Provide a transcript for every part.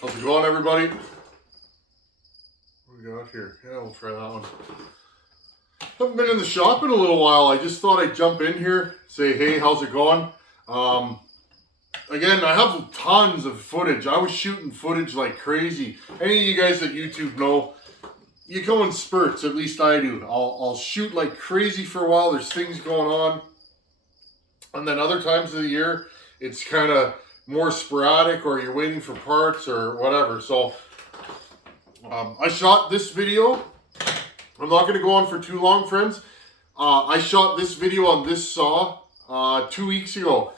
How's it going, everybody? What do we got here? Yeah, we'll try that one. Haven't been in the shop in a little while. I just thought I'd jump in here, say, hey, how's it going? Again, I have tons of footage. I was shooting footage like crazy. Any of you guys that YouTube know, you go in spurts, at least I do. I'll shoot like crazy for a while. There's things going on. And then other times of the year, it's kind of more sporadic, or you're waiting for parts or whatever. So I shot this video. I'm not going to go on for too long, friends. I shot this video on this saw 2 weeks ago.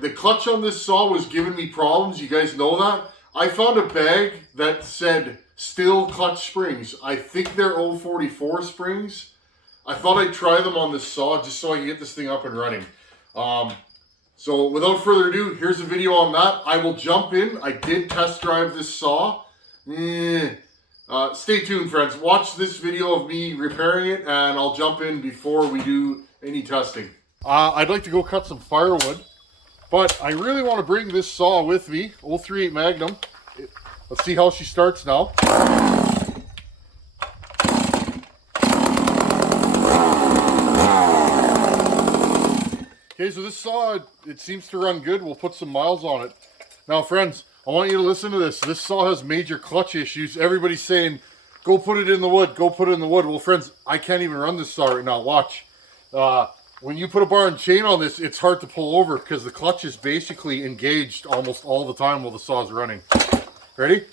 The clutch on this saw was giving me problems. You guys know that. I found a bag that said Stihl clutch springs. I think they're 044 springs. I thought I'd try them on this saw just so I can get this thing up and running. So without further ado, here's a video on that. I will jump in. I did test drive this saw. Stay tuned, friends. Watch this video of me repairing it, and I'll jump in before we do any testing. I'd like to go cut some firewood, but I really want to bring this saw with me, 038 Magnum. Let's see how she starts now. Okay, so this saw, it seems to run good. We'll put some miles on it. Now, friends, I want you to listen to this. This saw has major clutch issues. Everybody's saying, go put it in the wood, go put it in the wood. Well, friends, I can't even run this saw right now. Watch. When you put a bar and chain on this, it's hard to pull over because the clutch is basically engaged almost all the time while the saw is running. Ready?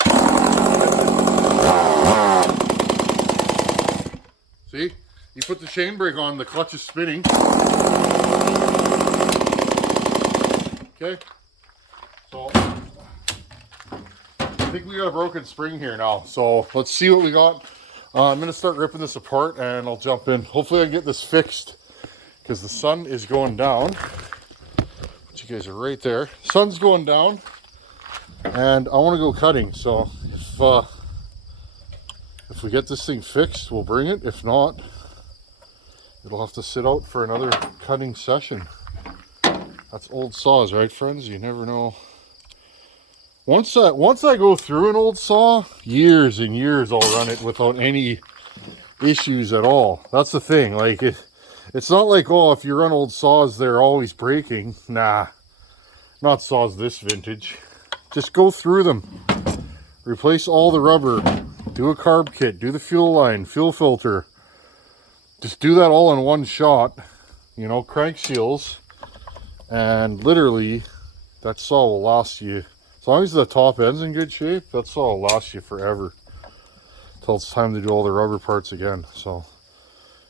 See? You put the chain brake on, the clutch is spinning. Okay, so I think we got a broken spring here now. So let's see what we got. I'm going to start ripping this apart and I'll jump in. Hopefully I can get this fixed because the sun is going down. But you guys are right there. Sun's going down and I want to go cutting. So if we get this thing fixed, we'll bring it. If not, it'll have to sit out for another cutting session. That's old saws, right, friends? You never know. Once I go through an old saw, years and years I'll run it without any issues at all. That's the thing. Like it's not like, oh, if you run old saws, they're always breaking. Nah, not saws this vintage. Just go through them. Replace all the rubber. Do a carb kit. Do the fuel line, fuel filter. Just do that all in one shot. You know, crank seals. And literally, that saw will last you, as long as the top end's in good shape, that saw will last you forever. Until it's time to do all the rubber parts again. So,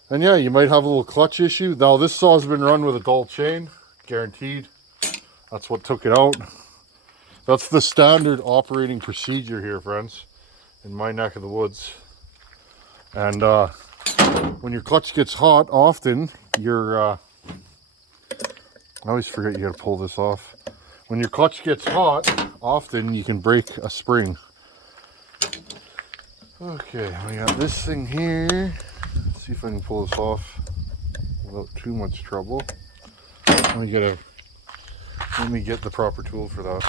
and yeah, you might have a little clutch issue. Now, this saw's been run with a dull chain, guaranteed. That's what took it out. That's the standard operating procedure here, friends, in my neck of the woods. And when your clutch gets hot, often you're I always forget you gotta pull this off. When your clutch gets hot, often you can break a spring. Okay, we got this thing here. Let's see if I can pull this off without too much trouble. Let me get the proper tool for that.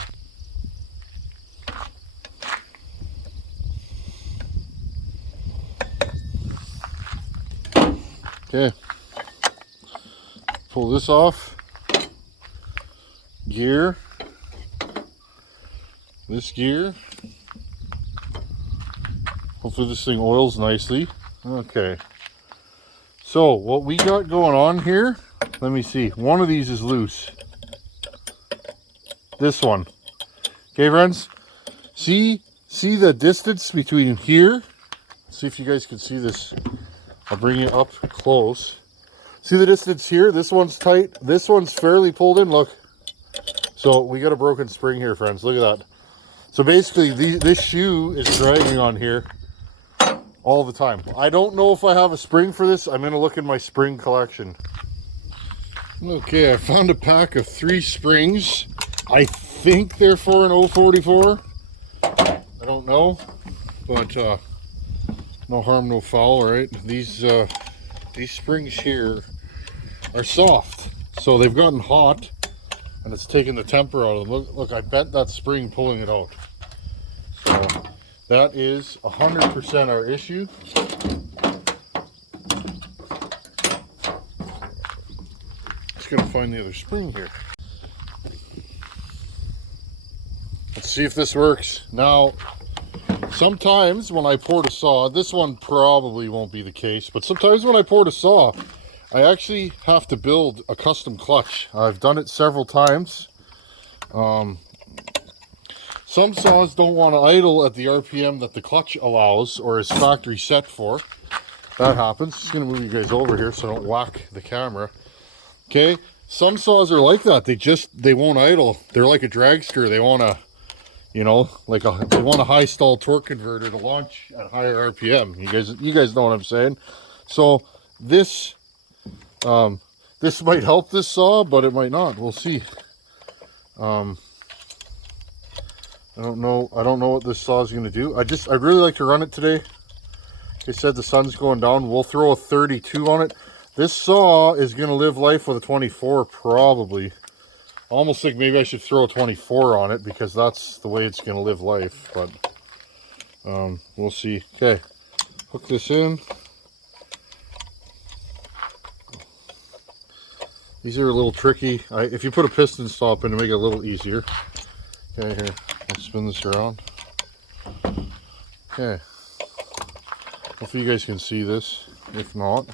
Okay. Pull this off. Gear, this gear. Hopefully this thing oils nicely. Okay, so what we got going on here, let me see, one of these is loose. This one. Okay, friends, see the distance between here? Let's see if you guys can see this. I'll bring it up close. See the distance here? This one's tight, this one's fairly pulled in. Look. So we got a broken spring here, friends. Look at that. So basically, this shoe is dragging on here all the time. I don't know if I have a spring for this. I'm going to look in my spring collection. Okay, I found a pack of 3 springs. I think they're for an 044. I don't know, but no harm, no foul, right? These springs here are soft, so they've gotten hot. And it's taking the temper out of them. Look, I bent that spring pulling it out. So that is 100% our issue. Just gonna find the other spring here. Let's see if this works. Now, sometimes when I port a saw, this one probably won't be the case, but sometimes when I port a saw, I actually have to build a custom clutch. I've done it several times. Some saws don't want to idle at the RPM that the clutch allows or is factory set for. That happens. Just gonna move you guys over here so I don't whack the camera. Okay, some saws are like that. They won't idle. They're like a dragster. They want to, you know, they want a high stall torque converter to launch at higher RPM. You guys know what I'm saying. So this might help this saw, but it might not. We'll see. I don't know what this saw is going to do. I'd really like to run it today. They said the sun's going down. We'll throw a 32 on it. This saw is going to live life with a 24 probably. Almost think maybe I should throw a 24 on it because that's the way it's going to live life. But we'll see. Okay, hook this in. These are a little tricky. If you put a piston stop in to make it a little easier. Okay, here. I'll spin this around. Okay. Hopefully you guys can see this. If not,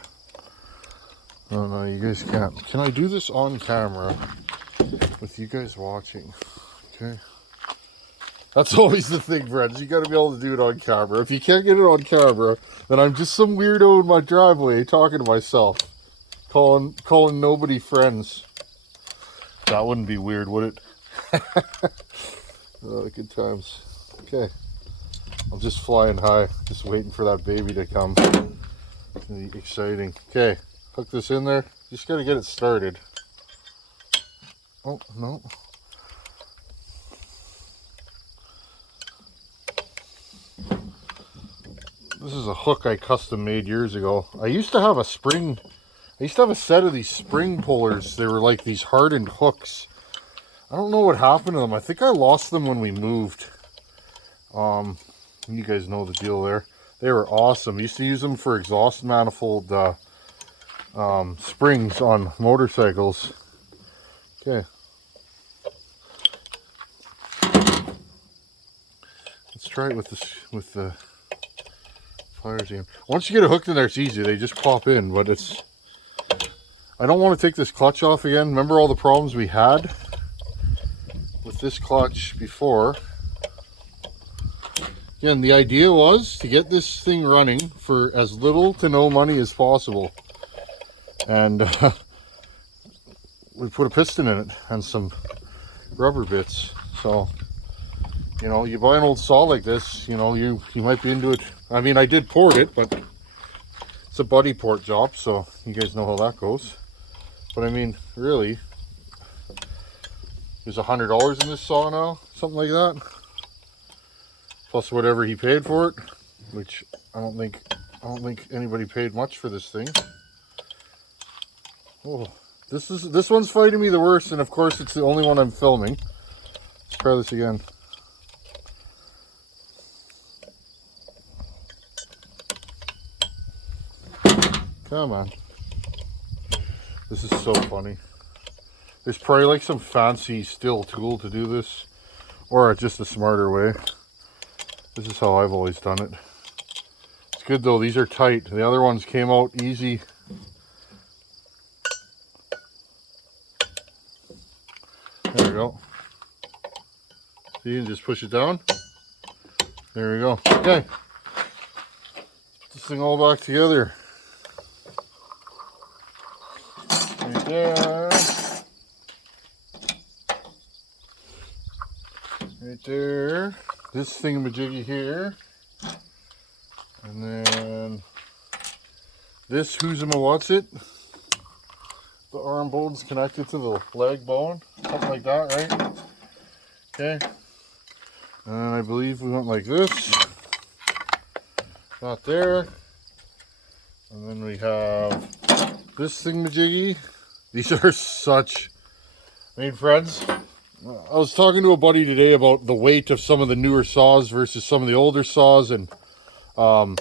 oh no, you guys can't. Can I do this on camera with you guys watching? Okay. That's always the thing, friends. You got to be able to do it on camera. If you can't get it on camera, then I'm just some weirdo in my driveway talking to myself, calling nobody friends. That wouldn't be weird, would it? Oh, good times. Okay. I'm just flying high, just waiting for that baby to come. It's gonna be exciting. Okay, hook this in there. Just gotta get it started. Oh, no. This is a hook I custom made years ago. I used to have a set of these spring pullers. They were like these hardened hooks. I don't know what happened to them. I think I lost them when we moved. You guys know the deal there. They were awesome. Used to use them for exhaust manifold springs on motorcycles. Okay. Let's try it with the pliers again. Once you get it hooked in there, it's easy. They just pop in, but I don't want to take this clutch off again. Remember all the problems we had with this clutch before? Again, the idea was to get this thing running for as little to no money as possible. And we put a piston in it and some rubber bits. So, you know, you buy an old saw like this, you know, you might be into it. I mean, I did port it, but it's a buddy port job, so you guys know how that goes. But I mean, really, there's $100 in this saw now, something like that. Plus whatever he paid for it, which I don't think anybody paid much for this thing. Oh, this one's fighting me the worst, and of course it's the only one I'm filming. Let's try this again. Come on. This is so funny. There's probably like some fancy Stihl tool to do this, or just a smarter way. This is how I've always done it. It's good though, these are tight. The other ones came out easy. There we go. So you can just push it down. There we go. Okay. Put this thing all back together. Right there. Right there. This thingamajiggy here. And then this who's-a-what's it. The arm bone's connected to the leg bone. Something like that, right? Okay. And I believe we went like this. Not there. And then we have this thingamajiggy. These are such, I mean, friends, I was talking to a buddy today about the weight of some of the newer saws versus some of the older saws, and how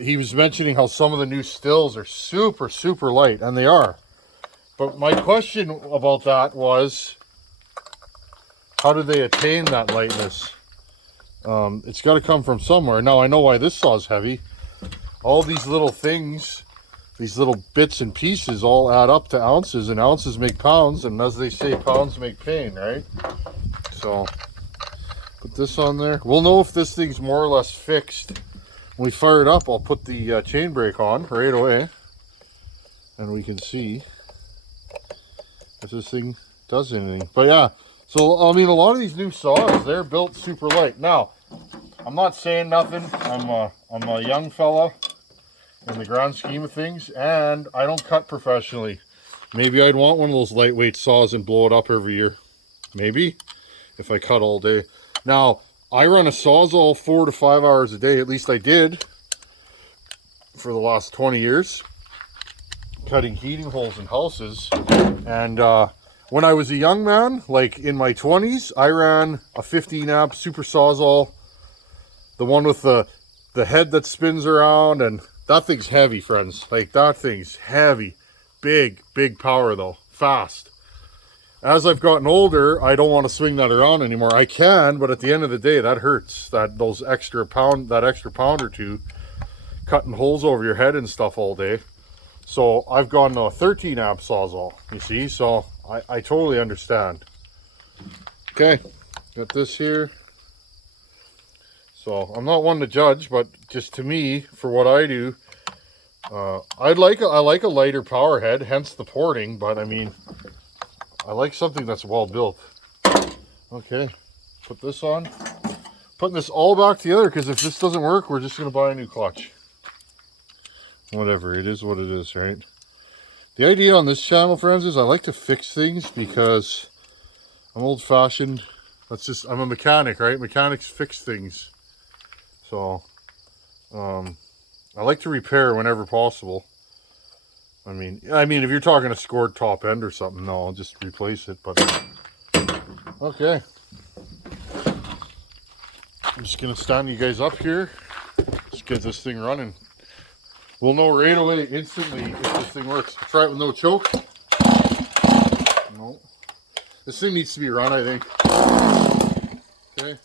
he was mentioning how some of the new Stihls are super, super light, and they are. But my question about that was, how do they attain that lightness? It's got to come from somewhere. Now, I know why this saw is heavy. All these little things, these little bits and pieces all add up to ounces, and ounces make pounds, and as they say, pounds make pain, right? So, put this on there. We'll know if this thing's more or less fixed. When we fire it up, I'll put the chain brake on right away, and we can see if this thing does anything. But yeah, so I mean, a lot of these new saws, they're built super light. Now, I'm not saying nothing. I'm a young fella in the grand scheme of things, and I don't cut professionally. Maybe I'd want one of those lightweight saws and blow it up every year. Maybe, if I cut all day. Now, I run a Sawzall 4 to 5 hours a day. At least I did for the last 20 years, cutting heating holes in houses. And when I was a young man, like in my 20s, I ran a 15 amp super Sawzall, the one with the head that spins around, and that thing's heavy, friends. Like, that thing's heavy. Big power though, fast. As I've gotten older, I don't want to swing that around anymore. I can, but at the end of the day, that hurts. That extra pound or two, cutting holes over your head and stuff all day. So I've gone to a 13 amp Sawzall, you see? So I totally understand. Okay, got this here. So I'm not one to judge, but just to me, for what I do, I like a lighter power head, hence the porting, but I mean, I like something that's well built. Okay, put this on. Putting this all back together, because if this doesn't work, we're just going to buy a new clutch. Whatever, it is what it is, right? The idea on this channel, friends, is I like to fix things because I'm old-fashioned. I'm a mechanic, right? Mechanics fix things. So, I like to repair whenever possible. I mean, if you're talking a scored top end or something, no, I'll just replace it, but... Okay. I'm just going to stand you guys up here. Let's get this thing running. We'll know right away, instantly, if this thing works. Try it with no choke. No. This thing needs to be run, I think. Okay.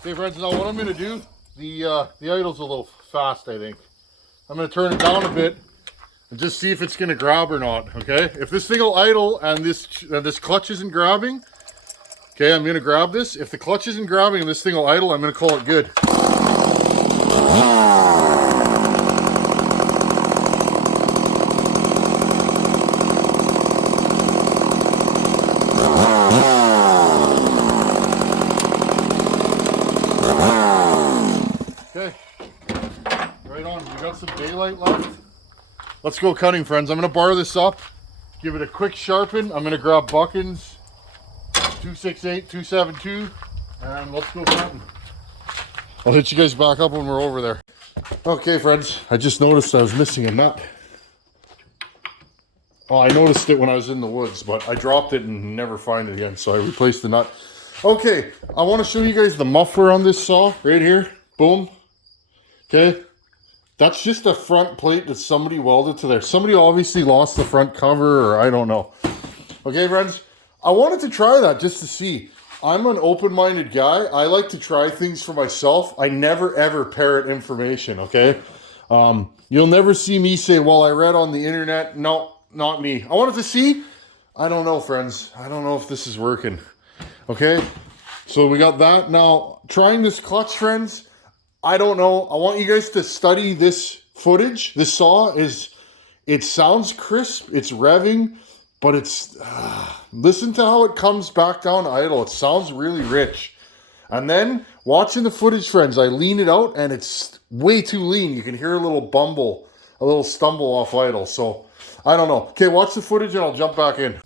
Okay, friends, now what I'm going to do, the idle's a little fast, I think. I'm going to turn it down a bit and just see if it's going to grab or not, okay? If this thing will idle and this clutch isn't grabbing, okay, I'm going to grab this. If the clutch isn't grabbing and this thing will idle, I'm going to call it good. Some daylight left. Let's go cutting, friends. I'm going to bar this up, give it a quick sharpen. I'm going to grab Buckins 268, 272, and let's go cutting. I'll hit you guys back up when we're over there. Okay, friends, I just noticed I was missing a nut. Well, I noticed it when I was in the woods, but I dropped it and never find it again, so I replaced the nut. Okay, I want to show you guys the muffler on this saw right here. Boom. Okay. That's just a front plate that somebody welded to there. Somebody obviously lost the front cover, or I don't know. Okay, friends, I wanted to try that just to see. I'm an open-minded guy. I like to try things for myself. I never, ever parrot information, okay? You'll never see me say, well, I read on the internet. No, not me. I wanted to see. I don't know, friends. I don't know if this is working. Okay, so we got that. Now, trying this clutch, friends, I don't know. I want you guys to study this footage. This saw it sounds crisp. It's revving, but listen to how it comes back down idle. It sounds really rich. And then watching the footage, friends, I lean it out and it's way too lean. You can hear a little bumble, a little stumble off idle. So I don't know. Okay, watch the footage and I'll jump back in.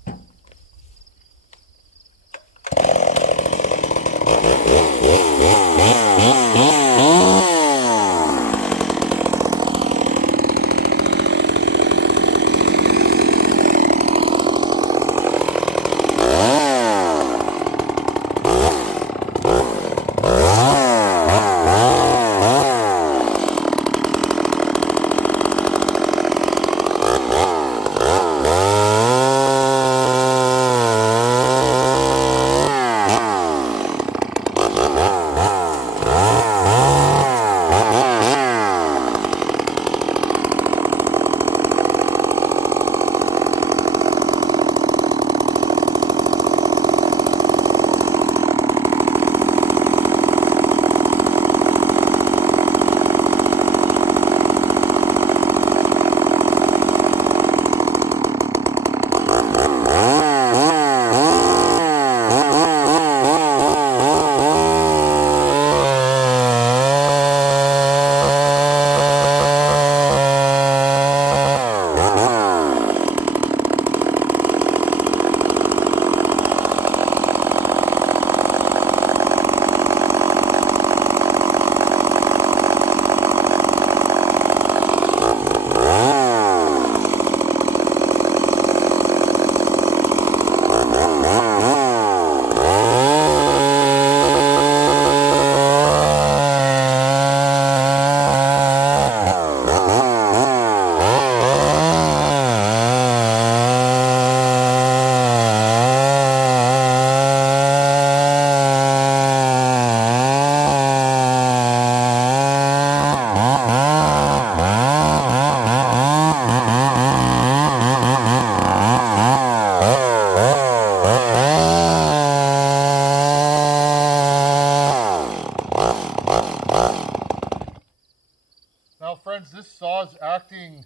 Now friends, this saw is acting...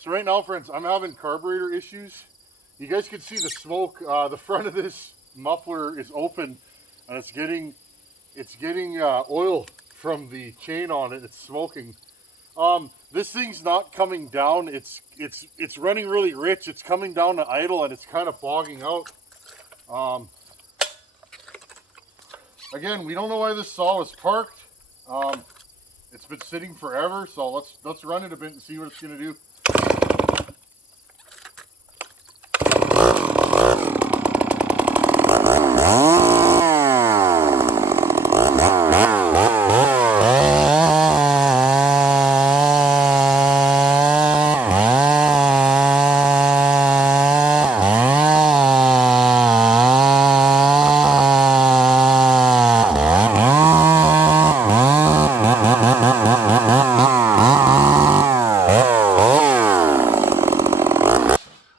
So right now friends, I'm having carburetor issues. You guys can see the smoke. The front of this muffler is open and it's getting oil from the chain on it. It's smoking. This thing's not coming down. It's running really rich. It's coming down to idle and it's kind of fogging out. Again, we don't know why this saw was parked. It's been sitting forever, so let's run it a bit and see what it's going to do.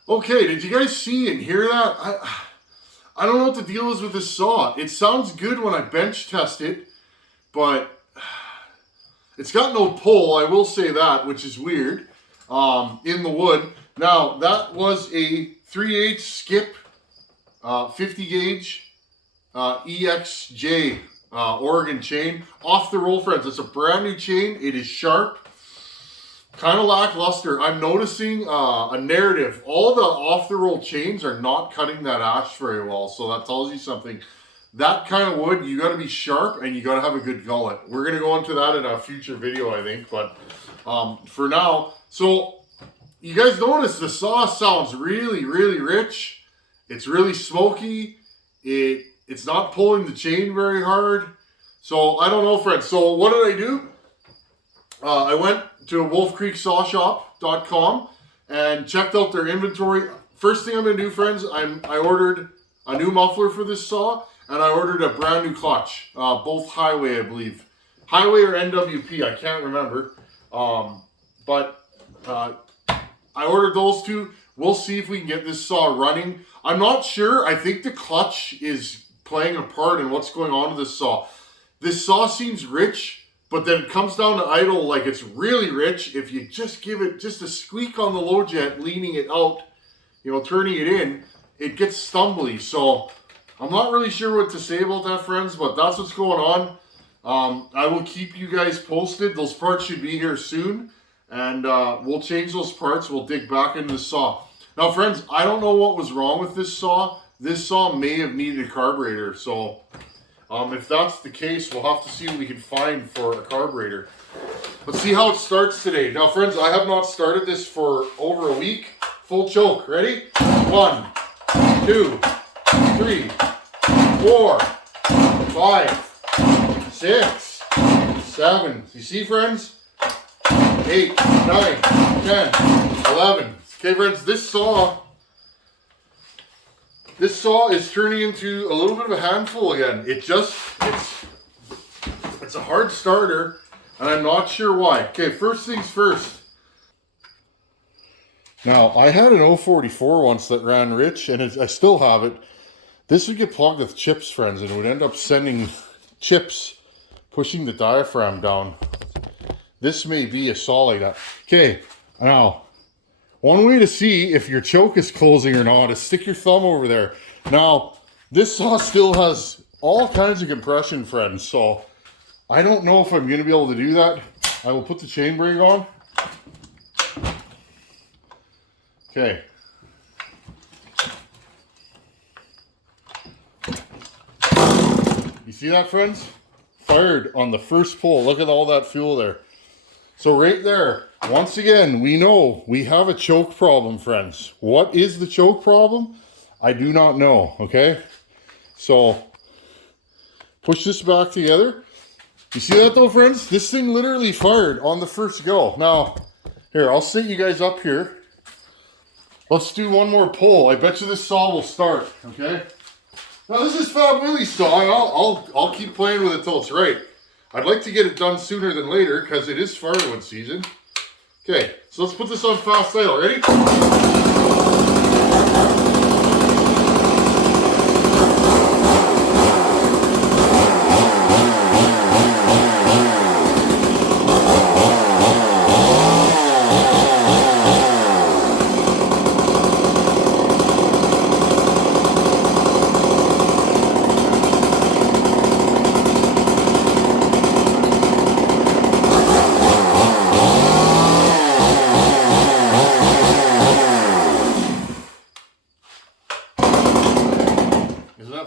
Okay, did you guys see and hear that? I don't know what the deal is with this saw. It sounds good when I bench test it, but it's got no pull, I will say that, which is weird, in the wood. Now, that was a 3/8 skip 50 gauge EXJ Oregon chain. Off the roll, friends. It's a brand new chain. It is sharp. Kind of lackluster. I'm noticing a narrative. All the off-the-roll chains are not cutting that ash very well, so that tells you something. That kind of wood, you got to be sharp and you got to have a good gullet. We're going to go into that in a future video, I think, but for now, so you guys notice the saw sounds really, really rich. It's really smoky. It's not pulling the chain very hard. So I don't know, friends. So what did I do? I went to wolfcreeksawshop.com and checked out their inventory. First thing I'm going to do, friends, I ordered a new muffler for this saw, and I ordered a brand new clutch, both Highway, I believe. Highway or NWP, I can't remember. But I ordered those two. We'll see if we can get this saw running. I'm not sure. I think the clutch is playing a part in what's going on with this saw. This saw seems rich, but then it comes down to idle like it's really rich. If you just give it just a squeak on the low jet, leaning it out, you know, turning it in, it gets stumbly. So I'm not really sure what to say about that, friends, but that's what's going on. I will keep you guys posted. Those parts should be here soon. and we'll change those parts. We'll dig back into the saw. Now, friends, I don't know what was wrong with this saw. This saw may have needed a carburetor, so if that's the case, we'll have to see what we can find for a carburetor. Let's see how it starts today. Now, friends, I have not started this for over a week. Full choke. Ready? 1, 2, 3, 4, 5, 6, 7. You see, friends? 8, 9, 10, 11. Okay, friends, this saw is turning into a little bit of a handful again. It's a hard starter, and I'm not sure why. Okay, first things first. Now, I had an 044 once that ran rich, and I still have it. This would get plugged with chips, friends, and it would end up sending chips, pushing the diaphragm down. This may be a saw like that. Okay, now, one way to see if your choke is closing or not is stick your thumb over there. Now, this saw still has all kinds of compression, friends, so I don't know if I'm going to be able to do that. I will put the chain brake on. Okay. You see that, friends? Fired on the first pull. Look at all that fuel there. So right there, once again, we know we have a choke problem, friends. What is the choke problem? I do not know, okay? So, push this back together. You see that though, friends? This thing literally fired on the first go. Now, here, I'll sit you guys up here. Let's do one more pull. I bet you this saw will start, okay? Now, this is Fab Willie's saw, and I'll keep playing with it till it's right. I'd like to get it done sooner than later because it is firewood season. Okay, so let's put this on fast idle. Ready?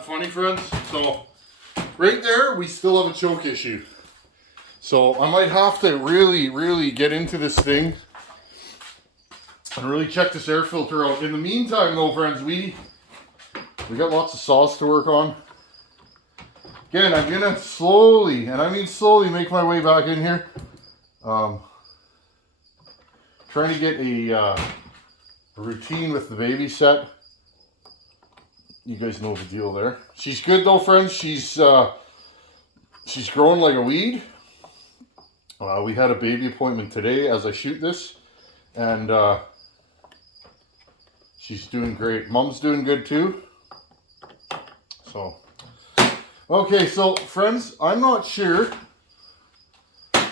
Funny, friends. So right there we still have a choke issue, so I might have to really get into this thing and really check this air filter out. In the meantime though, friends, we got lots of saws to work on. Again, I'm gonna slowly, and I mean slowly, make my way back in here, trying to get a routine with the baby set. You guys know the deal there. She's good though, friends. She's growing like a weed. We had a baby appointment today as I shoot this, and she's doing great. Mom's doing good too. So, okay, so friends, I'm not sure.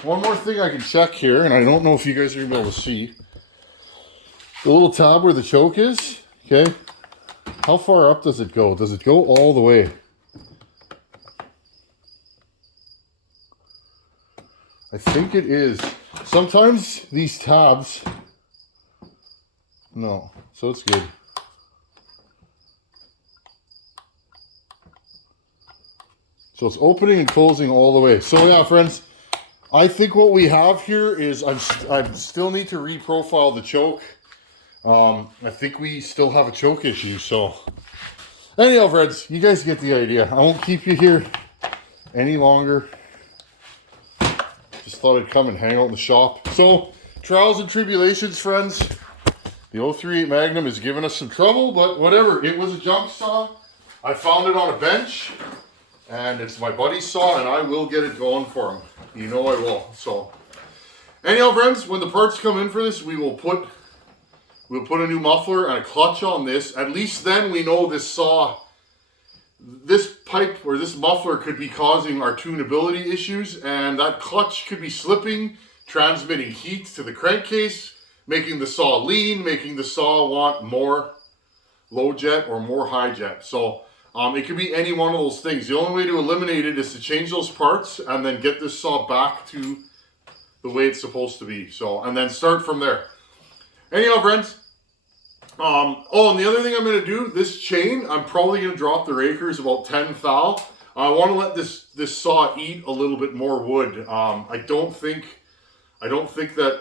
One more thing I can check here, and I don't know if you guys are gonna be able to see the little tab where the choke is. Okay. How far up does it go? Does it go all the way? I think it is. Sometimes these tabs... No, so it's good. So it's opening and closing all the way. So yeah, friends, I think what we have here is I still need to reprofile the choke. I think we still have a choke issue, so anyhow, friends, you guys get the idea. I won't keep you here any longer. Just thought I'd come and hang out in the shop. So, trials and tribulations, friends. The 038 Magnum is giving us some trouble, but whatever. It was a junk saw. I found it on a bench, and it's my buddy's saw, and I will get it going for him. You know I will. So, anyhow, friends, when the parts come in for this, we'll put a new muffler and a clutch on this. At least then we know this saw, this pipe or this muffler could be causing our tunability issues, and that clutch could be slipping, transmitting heat to the crankcase, making the saw lean, making the saw want more low jet or more high jet. So it could be any one of those things. The only way to eliminate it is to change those parts and then get this saw back to the way it's supposed to be. So, and then start from there. Anyhow, friends. Oh, and the other thing I'm going to do, this chain, I'm probably going to drop the rakers about 10 thou. I want to let this saw eat a little bit more wood. I don't think that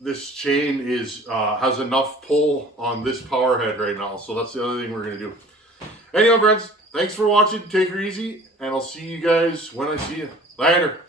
this chain has enough pull on this power head right now. So that's the other thing we're going to do. Anyhow, friends, thanks for watching. Take her easy, and I'll see you guys when I see you. Later.